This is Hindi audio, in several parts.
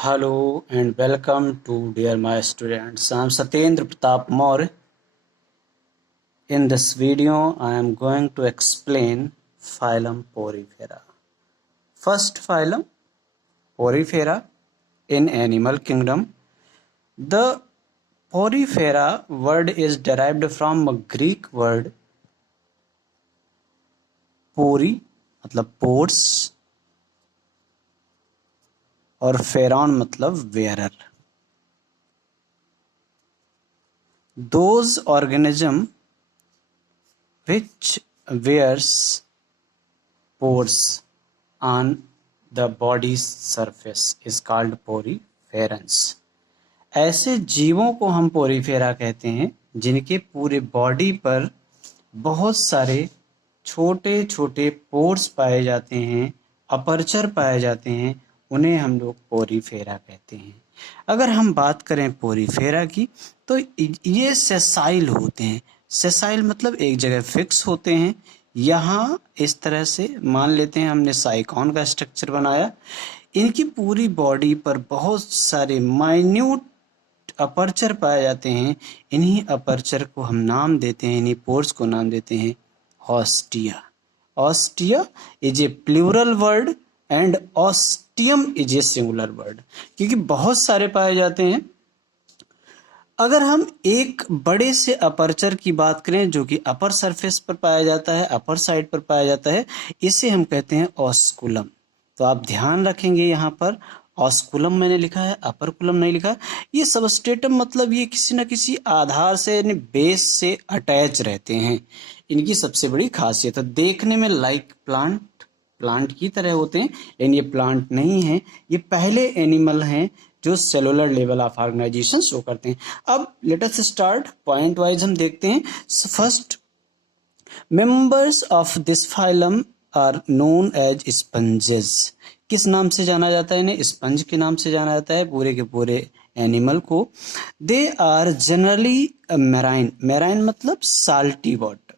Hello and welcome to dear my students. I am Satyendra Pratap Maurya. In this video, I am going to explain phylum Porifera. First phylum Porifera in animal kingdom. The Porifera word is derived from a Greek word pori मतलब pores और फेरॉन मतलब वेयरर. Those organism which wears pores on the body's surface is called poriferans. ऐसे जीवों को हम पोरीफेरा कहते हैं जिनके पूरे बॉडी पर बहुत सारे छोटे छोटे पोर्स पाए जाते हैं, अपर्चर पाए जाते हैं, उन्हें हम लोग पोरीफेरा कहते हैं. अगर हम बात करें पोरीफेरा की तो ये सेसाइल होते हैं. सेसाइल मतलब एक जगह फिक्स होते हैं. यहाँ इस तरह से मान लेते हैं हमने साइकॉन का स्ट्रक्चर बनाया. इनकी पूरी बॉडी पर बहुत सारे माइन्यूट अपर्चर पाए जाते हैं. इन्हीं अपर्चर को हम नाम देते हैं, इन्हीं पोर्स को नाम देते हैं ostia. Ostia is a plural word and ostium is a singular word, क्योंकि बहुत सारे पाए जाते हैं. अगर हम एक बड़े से अपर्चर की बात करें जो कि अपर सरफेस पर पाया जाता है, अपर साइड पर पाया जाता है, इसे हम कहते हैं ऑस्कुलम. तो आप ध्यान रखेंगे यहाँ पर ऑस्कुलम मैंने लिखा है, अपर कुलम नहीं लिखा. ये सबस्ट्रेटम मतलब ये किसी न किसी आधार से यानी बेस से अटैच रहते हैं. इनकी सबसे बड़ी खासियत है देखने में लाइक प्लांट की तरह होते हैं, लेकिन ये प्लांट नहीं है. ये पहले एनिमल हैं जो cellular level of organisation show करते हैं. अब let us start point wise हम देखते हैं. First, members of this phylum are known as sponges. किस नाम से जाना जाता है इन्हें? स्पंज के नाम से जाना जाता है पूरे के पूरे एनिमल को. They are generally marine. Marine मतलब साल्टी वाटर.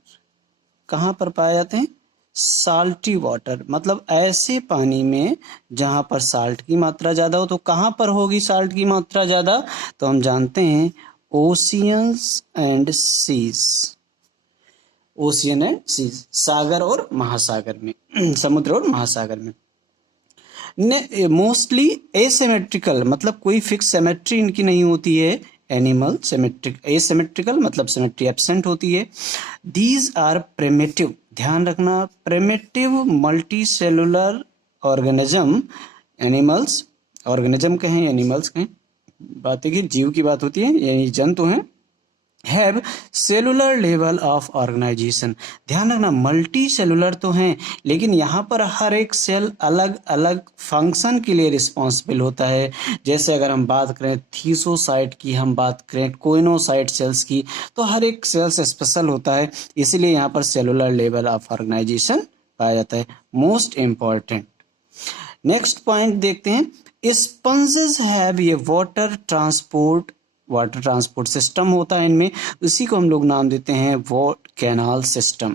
कहाँ पर पाए जाते हैं? साल्टी वाटर मतलब ऐसे पानी में जहां पर साल्ट की मात्रा ज्यादा हो. तो कहां पर होगी साल्ट की मात्रा ज्यादा? तो हम जानते हैं oceans and seas. Ocean and seas, सागर और महासागर में, समुद्र और महासागर में. मोस्टली एसिमेट्रिकल मतलब कोई फिक्स सिमेट्री इनकी नहीं होती है. एनिमल सिमेट्रिक, एसिमेट्रिकल मतलब सिमेट्री एब्सेंट होती है. These are primitive. ध्यान रखना, primitive multi cellular organism. Animals, organism कहें एनिमल्स कहें, बातें की जीव की बात होती है, यानी जंतु हैं. Have cellular level of organisation. ध्यान रखना मल्टी सेलुलर तो हैं, लेकिन यहाँ पर हर एक सेल अलग अलग फंक्शन के लिए रिस्पॉन्सिबल होता है. जैसे अगर हम बात करें थीसोसाइट की, हम बात करें कोइनोसाइट सेल्स की, तो हर एक सेल्स स्पेशल होता है. इसीलिए यहाँ पर सेलुलर लेवल ऑफ ऑर्गेनाइजेशन पाया जाता है. Most important. नेक्स्ट पॉइंट देखते हैं. स्पंजेस हैव ये वाटर ट्रांसपोर्ट सिस्टम होता है इनमें. इसी को हम लोग नाम देते हैं वो कैनाल सिस्टम.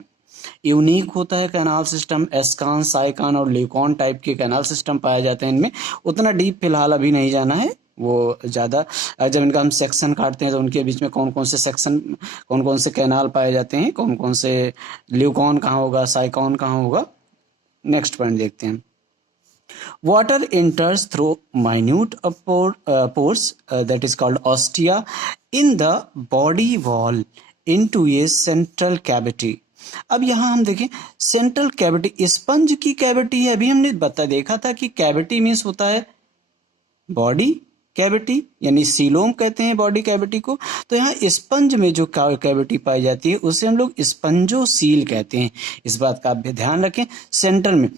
यूनिक होता है कैनाल सिस्टम. एस्कान, साइकान और ल्यूकॉन टाइप के कैनाल सिस्टम पाए जाते हैं इनमें. उतना डीप फिलहाल अभी नहीं जाना है वो ज़्यादा. जब इनका हम सेक्शन काटते हैं तो उनके बीच में कौन कौन से सेक्शन, कौन कौन से कैनाल पाए जाते हैं, कौन कौन से ल्यूकॉन कहाँ होगा, साइकॉन कहाँ होगा. नेक्स्ट पॉइंट देखते हैं. Water enters through minute pores that is called ostia in the body wall into a central cavity. अब यहाँ हम देखें सेंट्रल कैविटी, स्पंज की कैविटी है. अभी हमने देखा था कि कैविटी मीन्स होता है बॉडी कैविटी, यानी सीलोम कहते हैं बॉडी कैविटी को. तो यहाँ स्पंज में जो कैविटी पाई जाती है उसे हम लोग स्पंजोसील कहते हैं. इस बात का आप भी ध्यान रखें. सेंट्रल में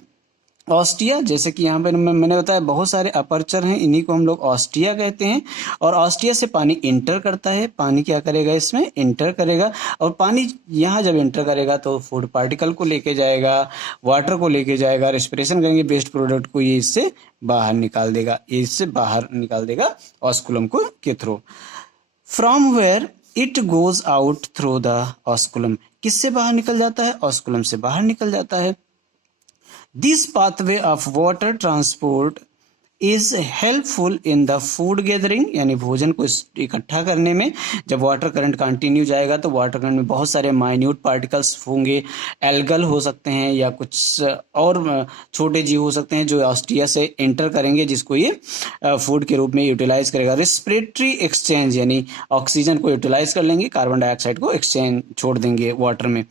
ऑस्टिया, जैसे कि यहाँ पर मैंने बताया बहुत सारे अपर्चर हैं, इन्हीं को हम लोग ऑस्टिया कहते हैं. और ऑस्टिया से पानी इंटर करता है. पानी क्या करेगा? इसमें इंटर करेगा. और पानी यहाँ जब इंटर करेगा तो फूड पार्टिकल को लेके जाएगा, वाटर को लेके जाएगा, रेस्पिरेशन करेंगे, वेस्ट प्रोडक्ट को ये इससे बाहर निकाल देगा. ये इससे बाहर निकाल देगा ऑस्कुलम को के through. From where it goes out through the osculum. किससे बाहर निकल जाता है? ऑस्कुलम से बाहर निकल जाता है. This pathway of water transport is helpful in the food gathering, यानी भोजन को इकट्ठा करने में। जब वाटर करंट कंटिन्यू जाएगा तो वाटर करंट में बहुत सारे माइन्यूट पार्टिकल्स होंगे, एल्गल हो सकते हैं या कुछ और छोटे जीव हो सकते हैं जो ऑस्टिया से एंटर करेंगे, जिसको ये फूड के रूप में यूटिलाइज करेगा। रेस्पिरेटरी एक्सचेंज, यानी ऑक्सीजन को यूटिलाइज कर लेंगे, कार्बन डाइऑक्साइड को एक्सचेंज छोड़ देंगे वाटर में।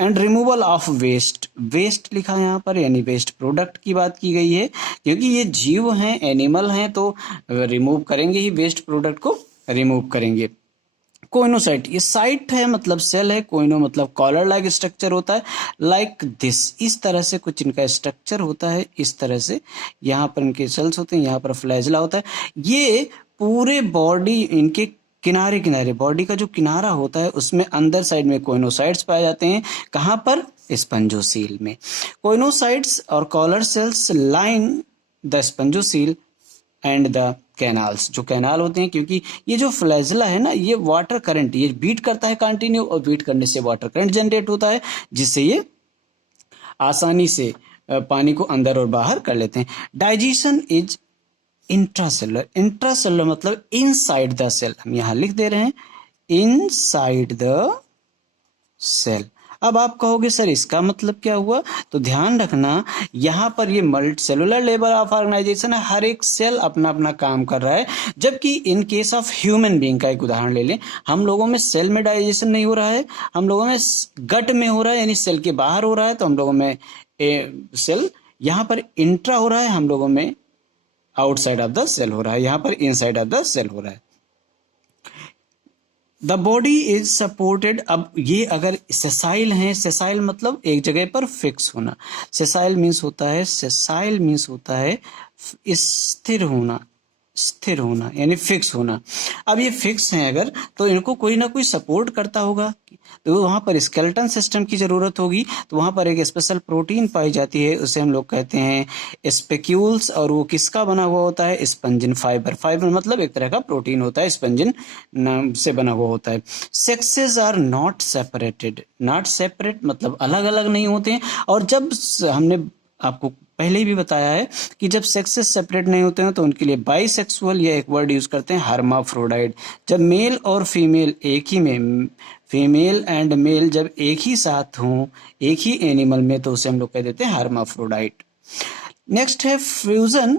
And removal of waste, waste लिखा है यहाँ पर, यानी वेस्ट प्रोडक्ट की बात की गई है, क्योंकि ये जीव हैं, एनिमल हैं, तो रिमूव करेंगे ही, वेस्ट प्रोडक्ट को रिमूव करेंगे। कोइनोसाइट, ये साइट है मतलब सेल है, कोइनो मतलब कॉलर लाइक स्ट्रक्चर होता है, लाइक दिस, इस तरह से कुछ इनका स्ट्रक्चर होता है, इस तरह से यहाँ पर इनके सेल्स होते हैं, यहाँ पर फ्लैजला होता है। ये पूरे बॉडी इनके किनारे किनारे, बॉडी का जो किनारा होता है उसमें अंदर साइड में कोइनोसाइट्स पाए जाते हैं। कहाँ पर? स्पंजोसील में। कोइनोसाइट्स और collar cells line the spongocoel and the canals, जो कैनाल होते हैं, क्योंकि ये जो फ्लैजला है ना, ये वाटर करंट, ये बीट करता है कंटिन्यू, और बीट करने से वाटर करंट जनरेट होता है, जिससे ये आसानी से पानी को अंदर और बाहर कर लेते हैं। डाइजेशन इज इंट्रासेलुलर, इंट्रासेलुलर मतलब इनसाइड द सेल, हम यहां लिख दे रहे हैं इनसाइड द सेल। अब आप कहोगे सर इसका मतलब क्या हुआ? तो ध्यान रखना, यहाँ पर ये multi cellular level of organisation है, हर एक सेल अपना अपना काम कर रहा है। जबकि in case of human being का एक उदाहरण ले लें, हम लोगों में सेल में डाइजेशन नहीं हो रहा है, हम लोगों में गट में हो रहा है, यानी सेल के बाहर हो रहा है, तो हम लोगों में सेल यहाँ पर इंट्रा हो रहा है, हम लोगों में आउटसाइड ऑफ द सेल हो रहा है, यहाँ पर इनसाइड ऑफ द सेल हो रहा है। द बॉडी इज सपोर्टेड, अब ये अगर सेसाइल हैं, सेसाइल मतलब एक जगह पर फिक्स होना, सेसाइल मीन्स होता है, सेसाइल मीन्स होता है स्थिर होना, स्थिर होना यानी फिक्स होना। अब ये फिक्स हैं अगर, तो इनको कोई ना कोई सपोर्ट करता होगा, तो वहाँ पर स्केलेटन सिस्टम की ज़रूरत होगी, तो वहाँ पर एक स्पेशल प्रोटीन पाई जाती है, उसे हम लोग कहते हैं स्पेक्यूल्स, और वो किसका बना हुआ होता है? स्पंजिन फाइबर, फाइबर मतलब एक तरह का प्रोटीन होता है, स्पंजिन नाम से बना हुआ होता है। Sexes are not separated, not separate मतलब अलग अलग नहीं होते हैं, और जब हमने आपको पहले ही भी बताया है कि जब सेक्सेस सेपरेट नहीं होते हैं तो उनके लिए बाइसेक्सुअल या एक वर्ड यूज करते हैं हर्माफ्रोडाइट। जब मेल और फीमेल एक ही में, फीमेल एंड मेल जब एक ही साथ हों एक ही एनिमल में, तो उसे हम लोग कह देते हैं हर्माफ्रोडाइट। नेक्स्ट है फ्यूजन,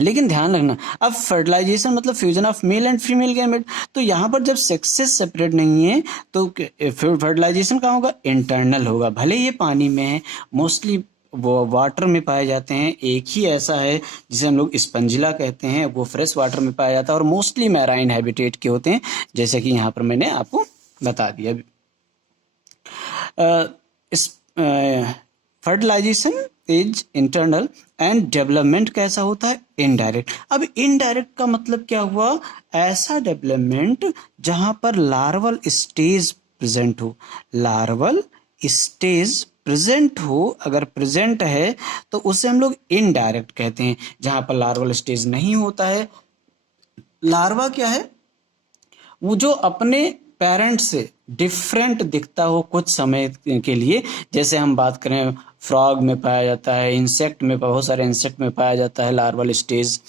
लेकिन ध्यान रखना, अब फर्टिलाइजेशन मतलब fusion of male and female gamete, तो यहाँ पर जब सेक्सेस सेपरेट नहीं है तो फर्टिलाइजेशन कहाँ होगा? इंटरनल होगा, भले ये पानी में है, मोस्टली वो वाटर में पाए जाते हैं। एक ही ऐसा है जिसे हम लोग स्पंजिला कहते हैं, वो फ्रेश वाटर में पाया जाता है और मोस्टली मैराइन हैबिटेट के होते हैं, जैसे कि यहाँ पर मैंने आपको बता दिया। Fertilisation is internal and development कैसा होता है? इनडायरेक्ट। अब इनडायरेक्ट का मतलब क्या हुआ? ऐसा डेवलपमेंट जहां पर लार्वल स्टेज प्रेजेंट हो, लार्वल स्टेज प्रेजेंट हो, अगर प्रेजेंट है तो उसे हम लोग इनडायरेक्ट कहते हैं। जहां पर लार्वल स्टेज नहीं होता है, लार्वा क्या है? वो जो अपने पेरेंट से डिफरेंट दिखता हो कुछ समय के लिए, जैसे हम बात करें फ्रॉग में पाया जाता है, इंसेक्ट में, बहुत सारे इंसेक्ट में पाया जाता है larval stage.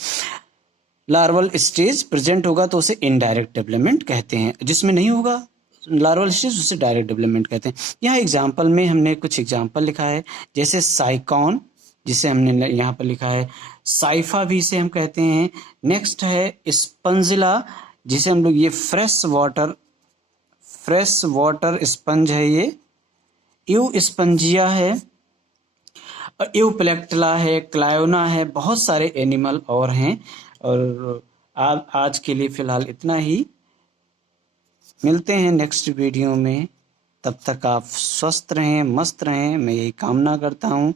Larval stage present होगा तो उसे इनडायरेक्ट डेवलपमेंट कहते हैं, जिसमें नहीं होगा लार्वल स्टेज उसे डायरेक्ट डेवलपमेंट कहते हैं। यहाँ एग्जाम्पल में हमने कुछ एग्जाम्पल लिखा है, जैसे साइकॉन जिसे हमने यहाँ पर लिखा है, साइफा भी इसे हम कहते हैं। नेक्स्ट है स्पंजिला, जिसे हम लोग, ये फ्रेश वाटर स्पंज है, ये यू स्पंजिया है, यूप्लेक्टला है, क्लायोना है, बहुत सारे एनिमल और हैं। और आज के लिए फिलहाल इतना ही, मिलते हैं नेक्स्ट वीडियो में, तब तक आप स्वस्थ रहें, मस्त रहें, मैं यही कामना करता हूँ।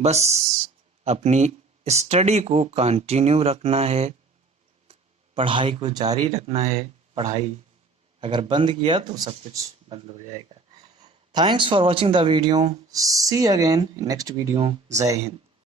बस अपनी स्टडी को कंटिन्यू रखना है, पढ़ाई को जारी रखना है, पढ़ाई अगर बंद किया तो सब कुछ बंद हो जाएगा। Thanks for watching the video, see again next video, जय हिंद।